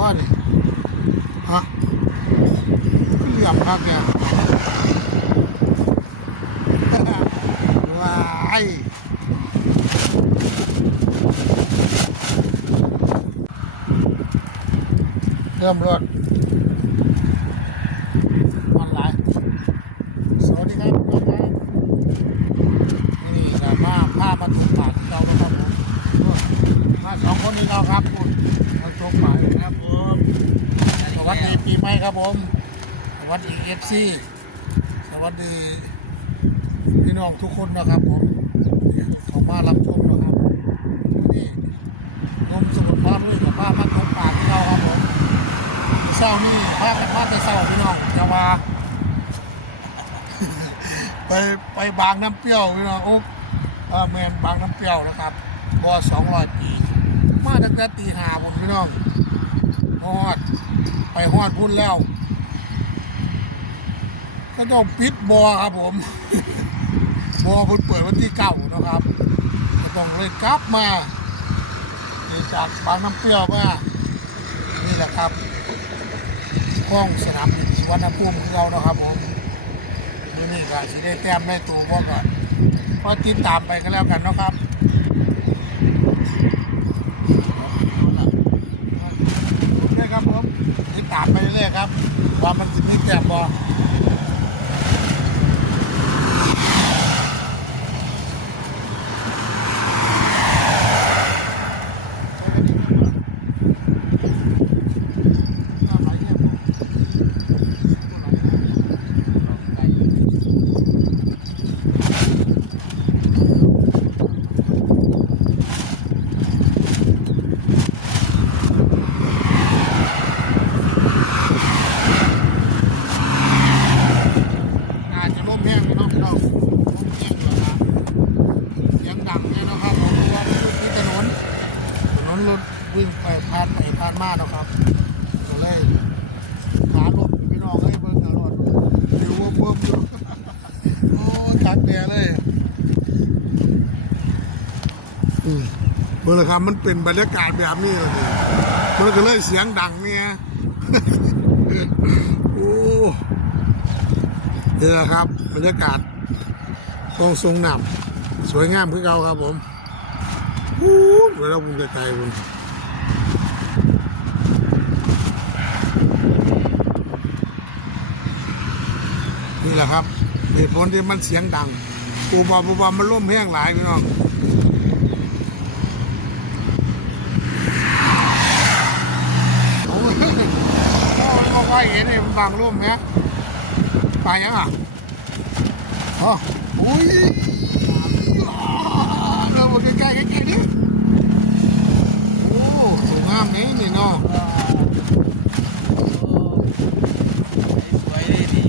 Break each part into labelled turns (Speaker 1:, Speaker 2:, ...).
Speaker 1: บ่นี่ฮะเหลี่ยมครับแกว้ายเริ่มรถออนไลน์สวัสดีครับทุกคนครับนี่ก็มาพามาถูกปากเรานะครับผมมาสองคนนี้เราครับคุณมาถูกปากครับผมสวัสดีปีใหม่ ครับผม สวัสดีเอฟซีสวัสดีพี่น้องทุกคนนะครับผมขามารับชมนะครับนี่นมสมุนไพรด้วยกับผ้ามัดของปาที่เราครับผมเศร้านี่ผ้ากันมาแต่เศร้าพี่น้องจะมาไปไปบางน้ำเปรี้ยวพี่น้องโอ้เออแมนบางน้ำเปรี้ยวนะครับบอสองร้อยปีมาตั้งแต่ตีหาบุญพี่น้องฮอด ไปฮอดพุ่นแล้ว ก็ต้องปิดบอครับผม บอพิ่นเปิดวันที่เก้านะครับก็ต้องเลยกลับมาจากบางน้ำเปรี้ยวมานี่แหละครับห้องสนามบินสุวรรณภูมิของเรานะครับผมนี่นี่ก็สิได้แต้มได้ตัวพวกก่อนพอติดตามไปก็แล้วกันนะครับ นี่ครับผมติดตามไปเรื่อยๆครับ ว่ามันจะมีแต้มบอ อาจจะร่มแห้งไปเนาะพี่น้องร่มแห้งเลยนะเสียงดังเลยนะครับผมเพราะว่าที่ถนนถนนรถวิ่งไปผ่านไปผ่านมาเนาะครับก็เลยหารถพี่น้องให้เบิ่งตลอดเดี๋ยวเบิ่มอยู่ โอ้จักแดดเลย อืมเบิ่งเลยครับมันเป็นบรรยากาศแบบนี้เลยมันก็เลยเสียงดังเนี่ยโอ้นี่แหละครับ บรรยากาศตรงทรงหนำสวยงามคือเก่าครับผมวู้เวลาผมไกลๆผมนี่แหละครับเหตุผลที่มันเสียงดังปูบอปูบอมันล่มแห้งหลายพี่น้องโอ้ย โอ้บาเห็นเลยมันบางร่มเนี้ยไปยังอะอ๋ออุ้ยเรามาใกล้ๆใกล้ๆดิโอ้สวยงามนี่นี่เนาะ
Speaker 2: สวยเลยดิ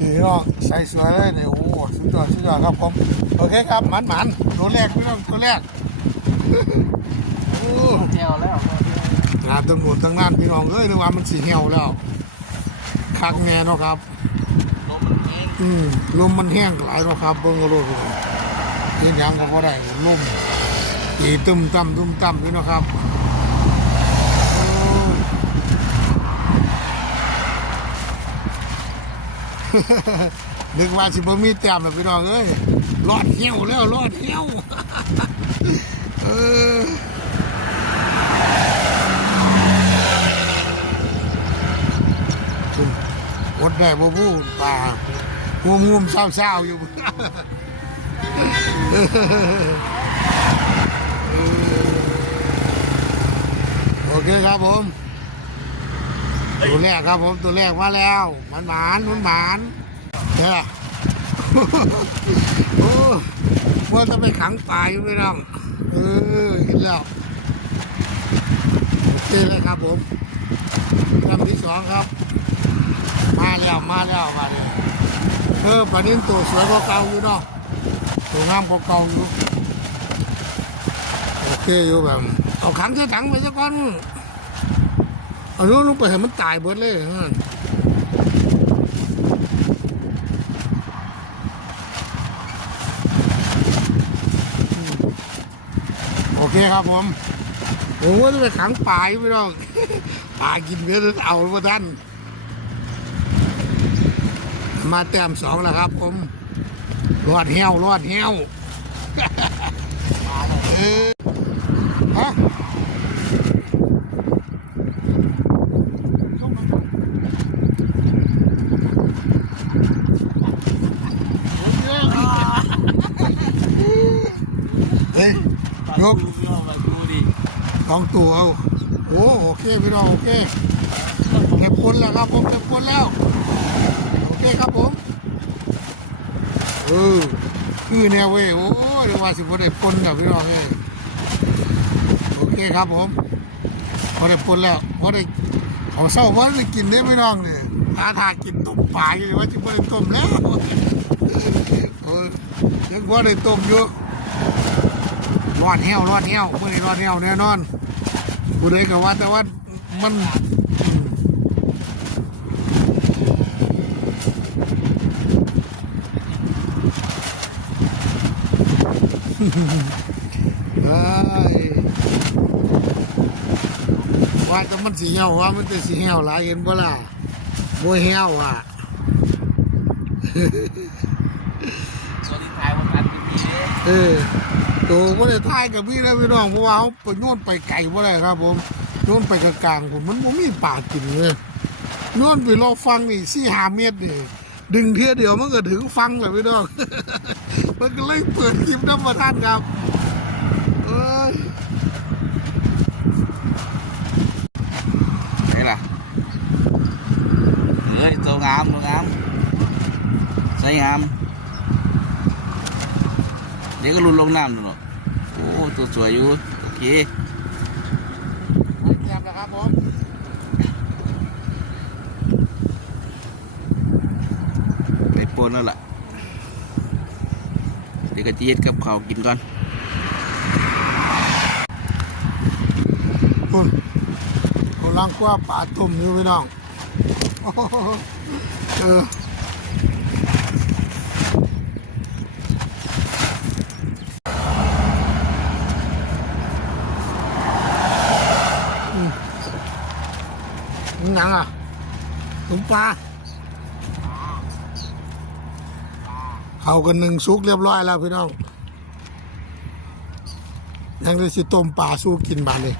Speaker 1: นี่เนาะใส่สวยเลยเนี่ยโอ้สุดยอดสุดยอดครับผมโอเคครับหมันหมันตัวแรกพี่น้องตัวแรกโอ้
Speaker 2: เที่ยวแล้ว
Speaker 1: งานตำรวจตั้งนานพี่น้องเอ้ยนึกว่ามันสีเหี่ยวแล้วคักแน่เนาะครับ
Speaker 2: ลมมันแห้ง
Speaker 1: อืมลมมันแห้งหลายเนาะครับเบิ่งก็รู้เลยเห็นหยังก็บ่ได้ลมตีตึมต่ำตึมต่ำด้วยเนาะครับโอ้นึกว่าสิบ่มีแต้มแล้วพี่น้องเอ้ยรอดเหี้ยวแล้วรอดเหี้ยวเออคุณ อดได้บ่พูดป่างุมงุมๆเศร้าๆอยู่โอเคครับผม ตัวแรกครับผมตัวแรกมาแล้ว มันหมานมันหมานเนี่ยโอ้ว่าจะไปขังตายอยู่ไม่ต้องเออเห็นแล้วโอเคเลยครับผมลำที่สองครับ มาแล้วมาแล้วมาเลยเออปลานิ่มตัวสวยกว่าเก่าอยู่เนาะตัวงามกว่าเก่าอยู่โอเคอยู่แบบเอาขังใส่ถังไปซะก่อนเอาลูกลงไปให้มันตายเบิดเลยฮะโอเคครับผมผมว่าจะไปขังป่าอยู่พี่น้องป่ากินเนื้อเอามาท่าน มาแต้มสองแล้วครับผมรอดเหี้ยวรอดเหี้ยวเฮะเฮ้ยยก
Speaker 2: ดูย่อมาดูดิ
Speaker 1: สองตัวเอาโอ้โอเคพี่น้องโอเคเก็บคนแล้วครับผมเก็บคนแล้ว โอเคครับผมเออคือแนวเว้ยโอ้ยเดี๋ยวว่าสิบ่ได้ปนกับพี่น้องเอ้ยโอเคครับผมพอได้ปนแล้วพอได้เขาเศร้าว่าได้กินได้พี่น้องเนี่ยถ้าทากินต้มปลาอยู่ว่าจะบ่ได้ต้มแล้วเออยังว่าได้ต้มอยู่รอดเหี้ยวรอดเหี้ยวเมื่อนี้รอดเหี้ยวแน่นอนบุได้ก็ว่าแต่ว่ามัน เอ้ว่าแต่มันสีเหี่ยวว่ามันจะสีเหี่ยวหลายเห็นบ่ล่ะบ่เหี่ยวอะ
Speaker 2: ตัวที่ทายวันทันทีนี้
Speaker 1: เออโตบ่ได้ทายกับพี่นะพี่น้องเพราะว่าเขาไปโน่นไปไกลบ่ได้ครับ ผมโน่นไปกลางๆผมมันบ่มีป่ากินเลยโน่นไปรอฟังนี่สี่ห้าเมตรนี่ดึงเทียเดียวมันก็ถึงฟังแหล้วพี่น้อง มันก็เลยเปิดคลิปน้ำมาท่านครับเอ้ย
Speaker 2: ไหนล่ะเฮ้ยตัวงามตัวงามใส่งามเดี๋ยวก็หลุนลงน้ำดูเนาะโอ้ตัวสวยอยู่โอเค
Speaker 1: เงียบนะครับผม
Speaker 2: ไปปนแล้วล่ะเดี๋ยวก็จะเย็ดกับข้าวกินก่อน
Speaker 1: คุณกำลังกว่าป่าตุ่มอยู่พี่น้องเออหนังอะตุ่มปลา เขากันหนึ่งซุกเรียบร้อยแล้วพี่น้องยังได้สิต้มปลาสู้กินบานเลย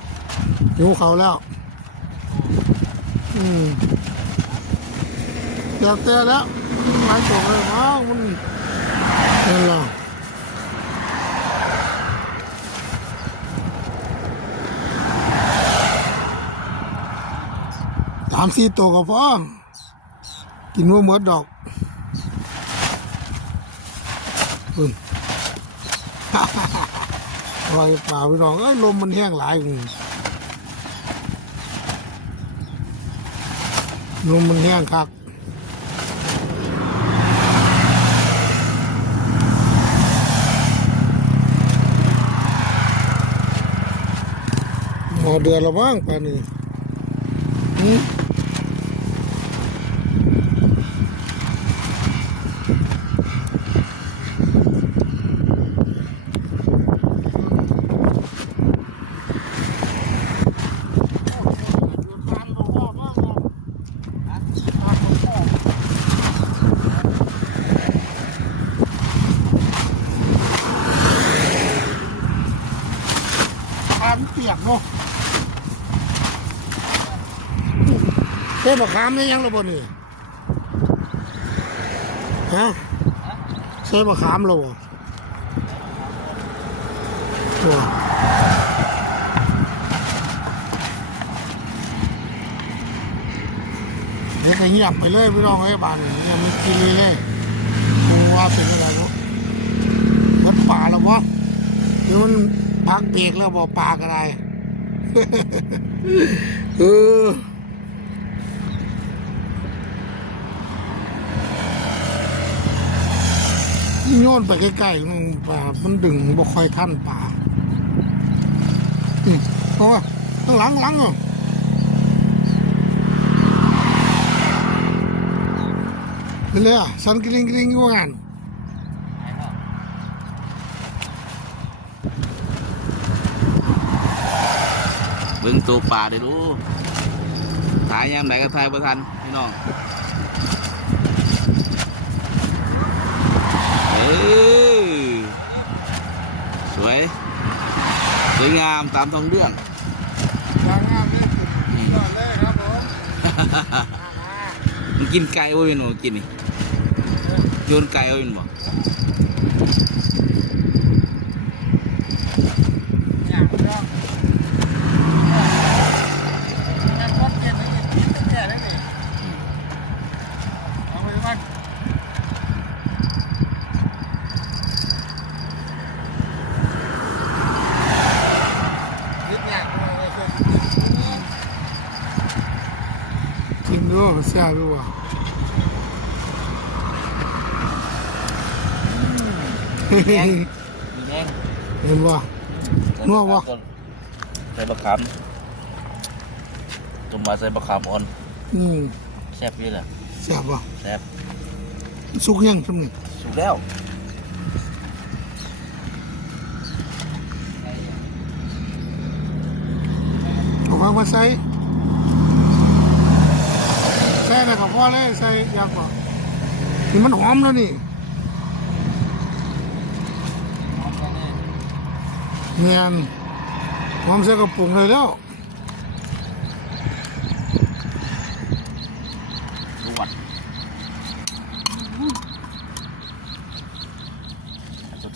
Speaker 1: หิวเขาแล้ว อืมเดี๋ยวแต่แล้วหลายตัวเลยว้าวมันนั่นหรอสามสี่ตัวก็พอกินว่าหมดดอกอืม ลอยป่าไปน้องเอ้ยลมมันแห้งหลายลมมันแห้งคักหมอเดือนละบ้างป่านนี้อืมทานเปียกเนาะเต้น มะขามนี่ยังระบนี่ฮะใช่มะขามเราบ่โอ้เด็กก็เงียบไปเลยพี่น้องไอ้บ้านนี่ยังไม่กินเลยเลยกูว่าเป็นอะไรเนาะมันป่าแล้ววะเดี๋ยวมันพักเบรกแล้วบอกปลาก็ได้เออ นไปใกล้ๆป่ามันดึงบ่ค่อยทันป่าอืมเพราะว่าข้างหลังหลังอะเป็นเลยอะสันกริงกริงอยู่ว่างัน
Speaker 2: เบิ่งตัวปลาได้ดูถ่ายยามไหนก็ถ่ายประทันพี่น้อง อ้ยสวย สวยงามตามท้องเรื่อง
Speaker 1: ยางงามเลยสุดยอดเลยครับผม
Speaker 2: มันกินไก่บ่เป็นบ่กินนี่โยนไก่บ่เป็นบ่
Speaker 1: อย่างเรื่องงานวัดเย็นนี่กินแก่ได้นี่เอาไปบ้านยึดเนี่ยเลยคือกิ นดูเสียดูอะ
Speaker 2: มีแดงมีแดง
Speaker 1: เห็นบ่ นัวบ่
Speaker 2: ใส่บะขามตุ่มมาใส่บะขามอ่อน
Speaker 1: อืม
Speaker 2: แซ่บนี่แหละ
Speaker 1: เสียบ่
Speaker 2: แซ่บ
Speaker 1: สุกยังสำนึก
Speaker 2: สุกแล้ว
Speaker 1: เอาฟังมาใส่ใส่แล้วก็พ อเลยใส่ยางบ่นี่มันหอมแล้วนี่แม่นหอมใส่กระปุกเลยแล้ว
Speaker 2: ดูวัด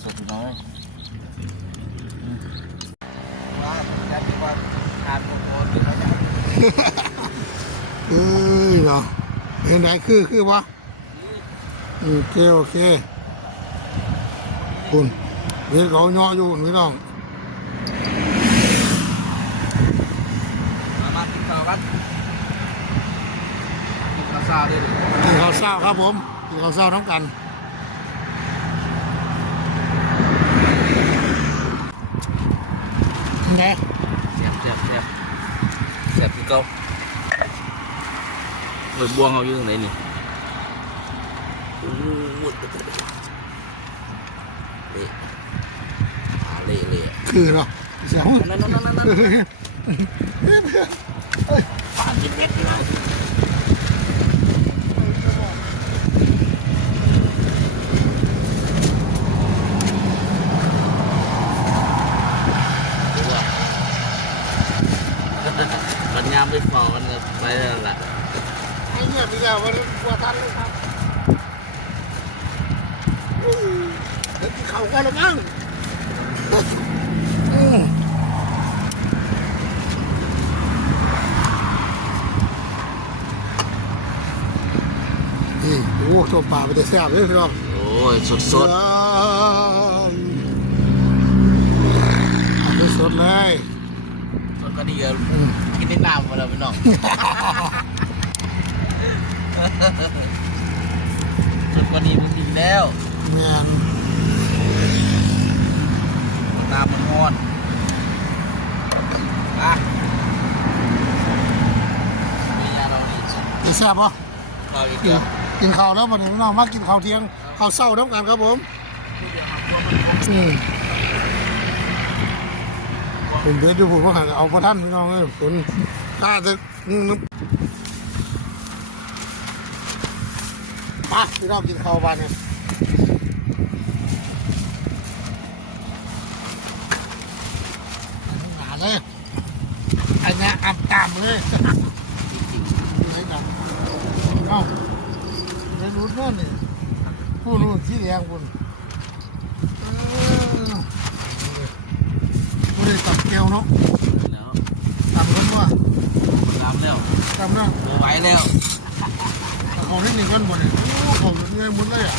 Speaker 2: สดๆน้อยว่าจะมีว่าทานของคนนี่เขาจะ
Speaker 1: เอ้ยเนาะเป็นไง คือคือวะโอเคโอเคคุณเดี๋ยวเขาย่ออยู่พี่น้อง
Speaker 2: มามากินข้าวกันกินข้าวซาด้วยดิ
Speaker 1: กินข้าวเช้าครับผมกินข้าวเช้าน้ำกันเป็นไง
Speaker 2: แซ่บแซ่บแซ่บแซ่บคือเก่า เหมือนบวงเขาอยู่ตรงไหนนี่โอ้โหเละขาเละเละ
Speaker 1: คือเนาะเสียง
Speaker 2: นั่นนั่นนั่นนั่นนั่นปาดกินเม็ดนี่นะมันยามไปฟอมันก็ไปแล้วล่ะ
Speaker 1: เนี่ยพี่แกวันนี้กลัวทันเลยครับเดี๋ยวกินข้ากันแล้วมั้งนี่โอ้ตัวปลาไปแต่แซ่บเลยพี่น้อง
Speaker 2: โอ้ยสดสด
Speaker 1: สดเลย
Speaker 2: สดก็ดีเยอะกินได้น้ำมาแล้วพี่น้อง สดก็ดีมันดีแล้ว
Speaker 1: แมน
Speaker 2: น้ำมันงอนอะมียาเราดีสุด
Speaker 1: กินแซ่บปะ
Speaker 2: เราอีก
Speaker 1: กิ
Speaker 2: เย
Speaker 1: น
Speaker 2: อะ
Speaker 1: กินข้าวแล้ววันนี้พี่น้องมากินข้าวเที่ยงข้าวเช้าน้ำกันครับผมอืมผมเดี๋ยวดูผมว่าเอาพระท่านพี่น้องเลยฝนถ้าจะ มมาพี่น้องกินข้าวบ้านเนี่ยหนาเลยอันนี้อับตามเลยไหนกันเอ้าในรูดนั่นนี่ผู้รู้ที่แดงคุณเออผู้ได้ตับแก้วเนาะ
Speaker 2: แล้ว
Speaker 1: ตับกันว่า
Speaker 2: น้ำแล้ว
Speaker 1: ตับนะ
Speaker 2: โมไหวแล้ว
Speaker 1: แต่เขาได้หนึ่งกันหมดเลยโอ้เขาเงินหมดเลยอะ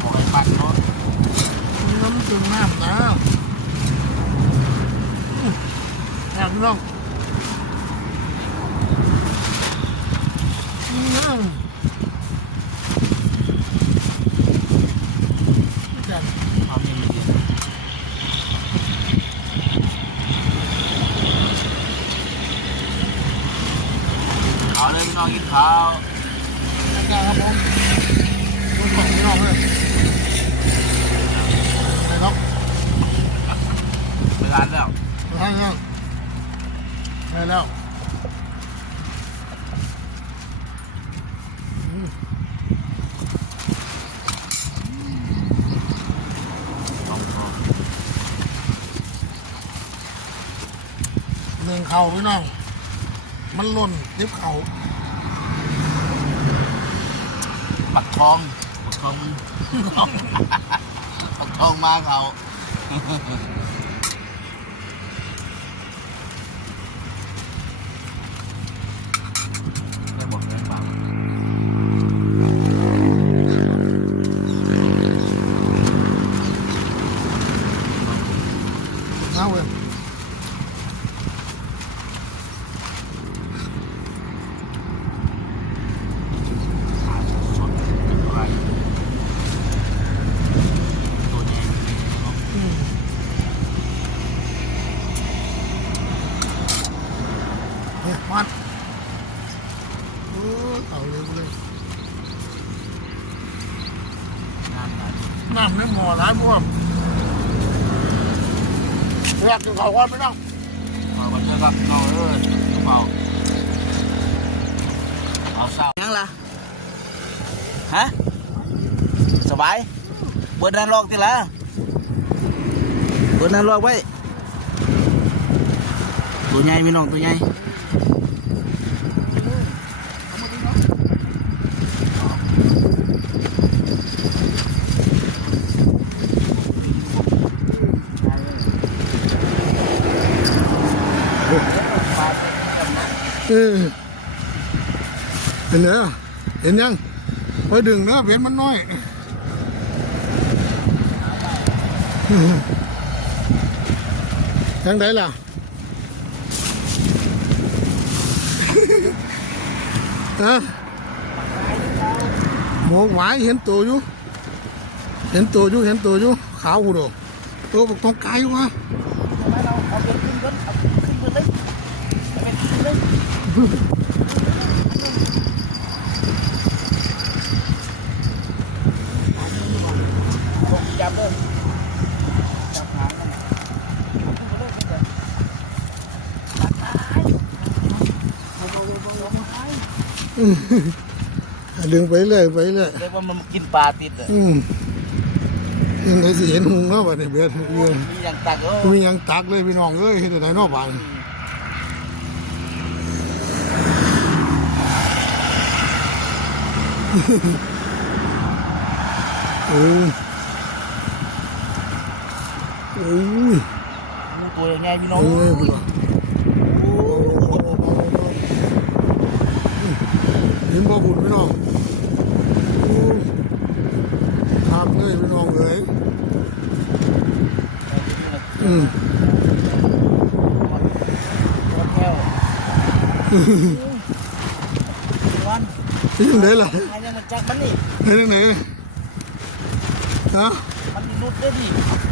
Speaker 2: บอกให้ปัดเนาะ
Speaker 1: น้ำจึงน้ำนะอื้อแอบน้องอืมจัน
Speaker 2: ทำยังไงดีเอาเลยพี่น้องกินข้าว
Speaker 1: จันครับผมรถของพี่น้องเลยไปเนาะ
Speaker 2: ไปทานแล้ว
Speaker 1: ไปทางนั้น ได้แล้วอืม
Speaker 2: ลองลอง
Speaker 1: หนึ่ง เข่าพี่น้อง มันล่นทิบเข่า
Speaker 2: ปักทองปักทองปักทองมาเขา ได้บอกได้เปล่า
Speaker 1: เอาเว้ย
Speaker 2: สดอะไรตัวนี้
Speaker 1: อืมเฮ้ยมันโอ้ยเอาเร็วเลย
Speaker 2: งานงาน
Speaker 1: น้ำในหม้อหลายพวกแรกกินข้าวก่อนพี่ต้อง
Speaker 2: มาวันจะรับนอนเลยลูกเบาเอาเศร้ายังล่ะฮะสบายเปิดนานลอกทีละเปิดนานลอกไว้ตัวใหญ่มีน้องตัวใหญ่
Speaker 1: เห็นเหรอเห็นยังไปดึงนะเห็นมันน้อยทางไหนล่ะฮะหมกหวายเห็นตัวอยู่ เห็นตัวอยู่ เห็นตัวอยู่ ขาวกูดตัวบอกต้องไกลวะ
Speaker 2: จับเลยจับหางมัน
Speaker 1: ดึงไปเรื่อยไปเรื่อย
Speaker 2: เรียกว่ามันกินปลาติดอะ
Speaker 1: อืมยังไงสิเห็นหุงเนาะบัดนี้เบียดเรื่อง
Speaker 2: มีอย่างตักเออ
Speaker 1: มีหยังตักเลยพี่น้องเอ้ยเฮ็ดได้เนาะบาดนี้ โอ้ยโอ้ย
Speaker 2: ตัวใหญ่พี่น้อง
Speaker 1: โอ้ยเห็นบ่บุญพี่น้องโอ้ยครับเลยพี่น้องเอ้ยอืม
Speaker 2: ตัวแก้ววัน
Speaker 1: ที่ยังไงล่ะ
Speaker 2: อันนี้มันจักมันนี่
Speaker 1: เฮ็ดจังไหนฮะ
Speaker 2: มันรุดได้ดิ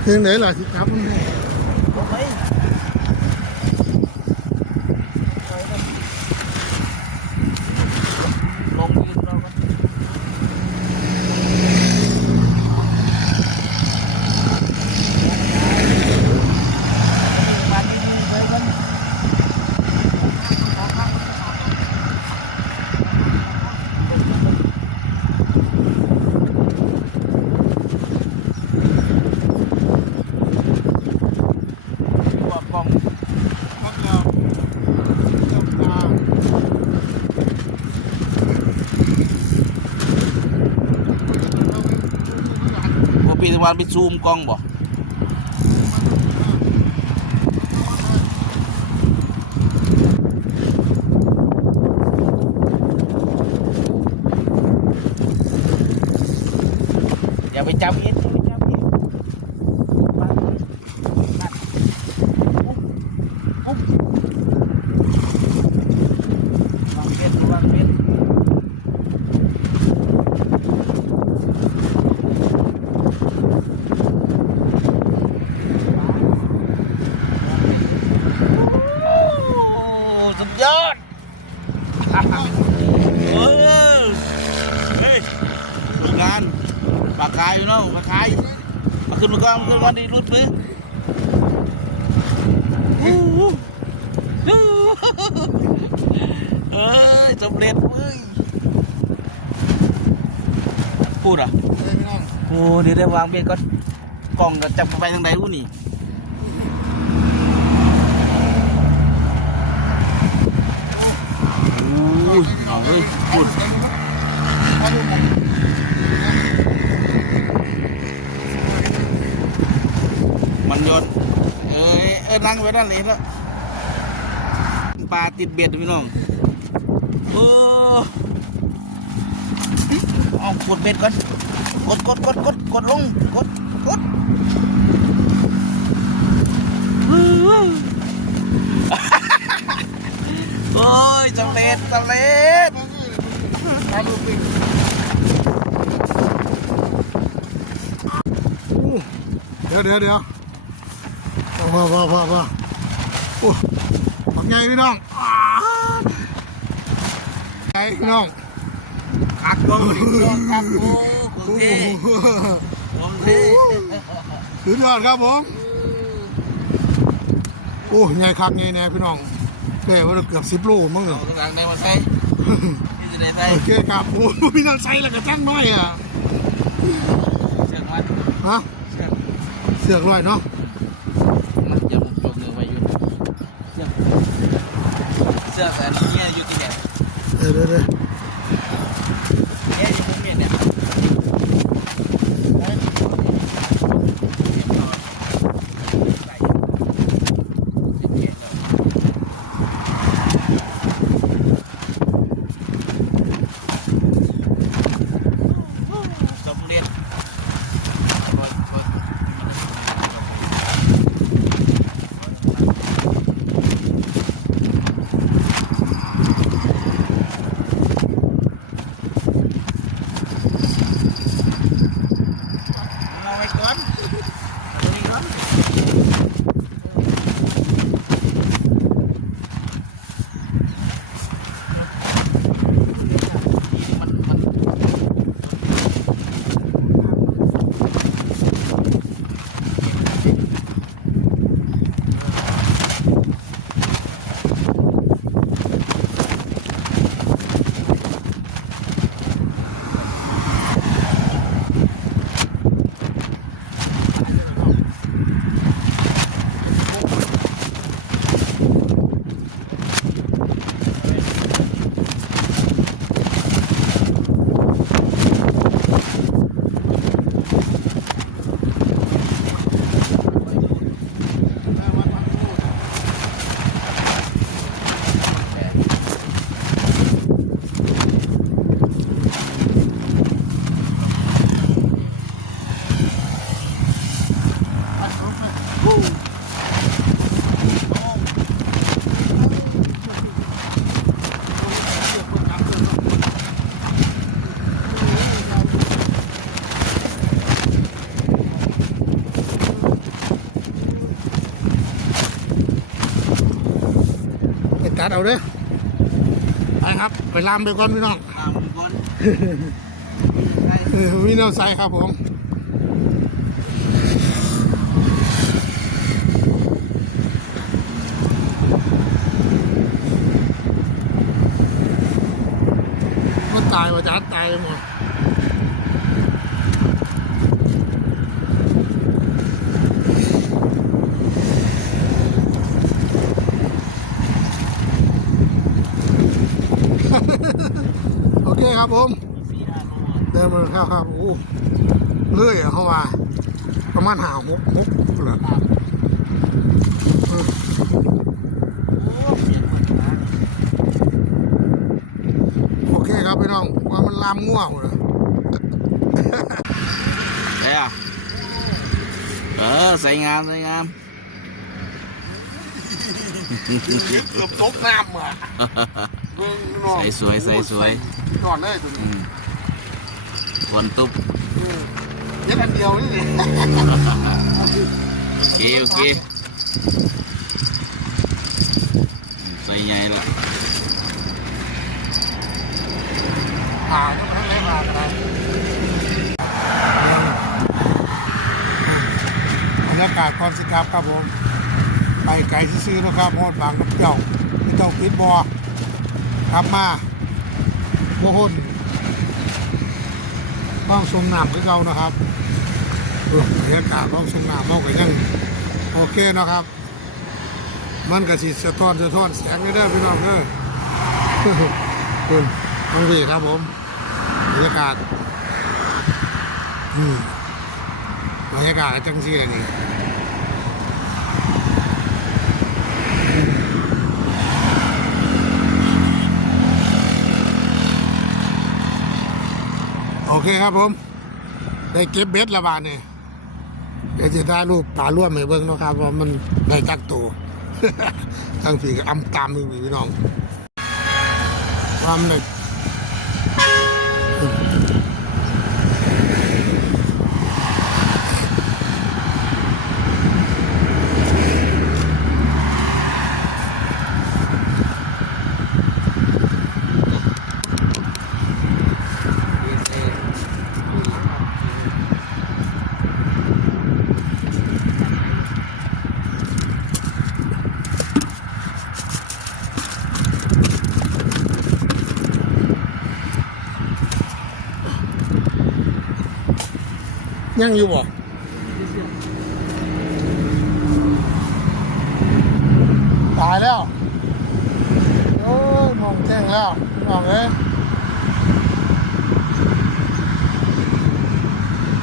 Speaker 1: เฮ็ดจังไหนล่ะสิครับมันเนี่ย
Speaker 2: ลงไปลงยืนเราก็มันเลยมัน ตัวกล้อง
Speaker 1: ครับแล้วเจ้าตา
Speaker 2: ว่าปีวันไปซูมกล้องบ่อย่าไปจับเอ็ดอย่าไปจับเอ็ดวางเลยนั่นปุ๊บปุ๊บวางเป็ดวางเป็ด โอ้สุดยอดเออเฮ้ยดูงานปากกายอยู่เนาะปากกายอยู่มา ขึ้นมาก่อนมาขึ้นมาดีรุดมืออู้หูเอ้ยสำเร็จเว้ยพูดอะ
Speaker 1: เฮ้ยพี่น้อง
Speaker 2: โอ้เดี๋ยวได้วางเบ็ดก่อนกล่องก็จับไปทางไหนรู้นี่โอ้ยเอาเฮ้ยพูด
Speaker 1: มาดูผม
Speaker 2: มันโยนเนั่งไว้ด้านนี้แล้วปลาติดเบ็ดพี่น้องโอ้เอากดเบ็ดก่อนกดกดกดกดกดลงกดกดโอ้ยสำเร็จสำเร็จ
Speaker 1: มาดูปิงเดี๋ยวเดี๋ยวเดี๋ยว พอพอพอพอพอโอ้ปักใหญ่พี่น้องอ้าวใหญ่พี่น้อง
Speaker 2: คักโก้คักโก้โอเคโอเค
Speaker 1: สุดยอดครับผมโอ้ใหญ่คักใหญ่แน่พี่น้องเด้ว่าเกือบสิบโลมั้งเนี่
Speaker 2: เอา
Speaker 1: ย
Speaker 2: ทุกอย่างในมาใส่ที่จะได้ใส่
Speaker 1: โอเคครับโอ้พี่น้องใส่แล้วก็จังน้อยอะ
Speaker 2: เชือกมัด
Speaker 1: ฮะ
Speaker 2: เชือก
Speaker 1: เสือกร้อยเนาะ
Speaker 2: มันจะมุกจมเนื้อไว้อยู่เชือก เชือกอันนี้เนี่ยอยู่ที่ไหน
Speaker 1: เดี๋ยวเดี๋ยวเดี๋ยว
Speaker 2: เนี่ยอยู่ตรงนี้เนี่ยสำเร็จ เอาไว้ก่อนเอาไว้ก่อนมันมัน
Speaker 1: ไปตั ดเอาเด้อไปครับ ไปลามไปก่อนพี่น้อง
Speaker 2: ตามก่อน
Speaker 1: เออวินาไซครับผมมันตายว่าจะตายหมด โอเคครับผมเดินมาครับครับโอ้เลื่อยอะเขาว่าประมาณหาหกหกเหรอโอเคครับพี่น้องว่ามันลามง่วงเลย
Speaker 2: ใช่อะเออใส่งามใส่งาม
Speaker 1: เกือบตกน้ำอะ
Speaker 2: ใส่สวยใส่สวย
Speaker 1: นอนเลยตัว
Speaker 2: อื
Speaker 1: นี้
Speaker 2: มฝนตุบ
Speaker 1: เย็ดอันเดียวนี่เลย
Speaker 2: โอเคโอเคใส่ใหญ่ละ
Speaker 1: ผ่าก็ไม่ได้ผ่ากันนะบรรยากาศความสิครับครับผมไปไกลซื้อๆนะครับฮอดบางกับเจ้าเจ้าปิดบ่อกลับมา โมหุ่นต้องทรงน้ำคือเก่านะครับบรรยากาศต้องทรงน้ำเมาก็ยังโอเคนะครับ มันก็สิสะท้อนสะท้อนแสงไม่ได้พี่น้องเด้อคุณน้องพี่ครับผมบรรยากาศอืมบรรยากาศจังซี่เลยนี่ เคครับผม ได้เก็บเบ็ดละบาทเนี่ยเดี๋ยวจะได้รูปปลาร่วมให้เบิ้งนะครับว่ามันได้จักตัวทั้งผีก็อำตามมือพี่น้องความหนึ่ง ยังอยู่บ่ตายแล้ว โอ้ยมองแจ้งแล้วมองเลย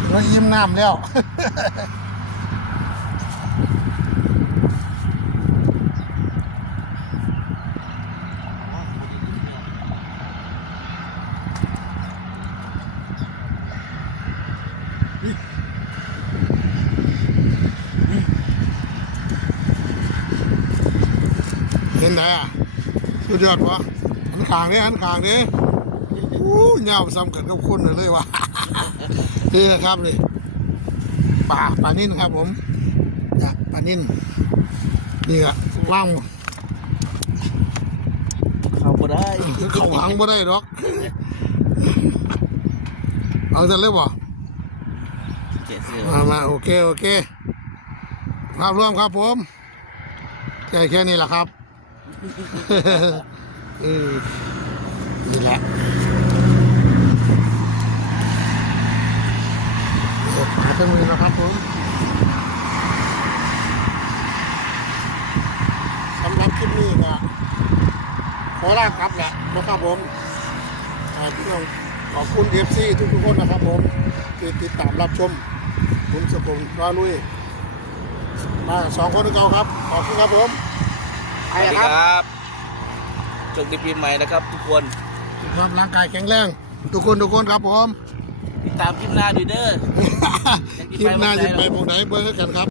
Speaker 1: เรายิ้มน้ำแล้ว อะสุดยอดปะหันขางเด้หันขางเด้อู้เงาซ้ำกันกับคุณเลยว่ะนี่ครับนี่ป่าปลานิ่นครับผมจ้ะปลานิ่นนี่อะว่าง
Speaker 2: เข้าบ่ได้
Speaker 1: เขาหวังไม่ได้หรอกเอาจะเลยบ่
Speaker 2: เจ็ดเสือ
Speaker 1: มามาโอเค โอเคภาพรวมครับผมแค่แค่นี้แหละครับเออนี่แหละโอ้หาเต็มมือนะครับผมสำหรับคลิปนี้ก็ขอลากลับแหละนะครับผมอ่าพี่น้องขอบคุณเอฟซีทุกๆคนนะครับผมที่ติดตามรับชมผมสกุลรอลุยมาสองคนด้วยกันครับ ขอบคุณครับผม
Speaker 2: ส
Speaker 1: ไป
Speaker 2: วัสดี
Speaker 1: ครับ
Speaker 2: ครับโชคดีปีใหม่นะครับ ทุกคน
Speaker 1: สุขภาพร่างกายแข็งแรง ทุกคนทุกคนครับผม
Speaker 2: ติดตามคลิปหน้าดูเด้อ
Speaker 1: คลิปหน้าจะไปหมองไหนเบอร์กันครับ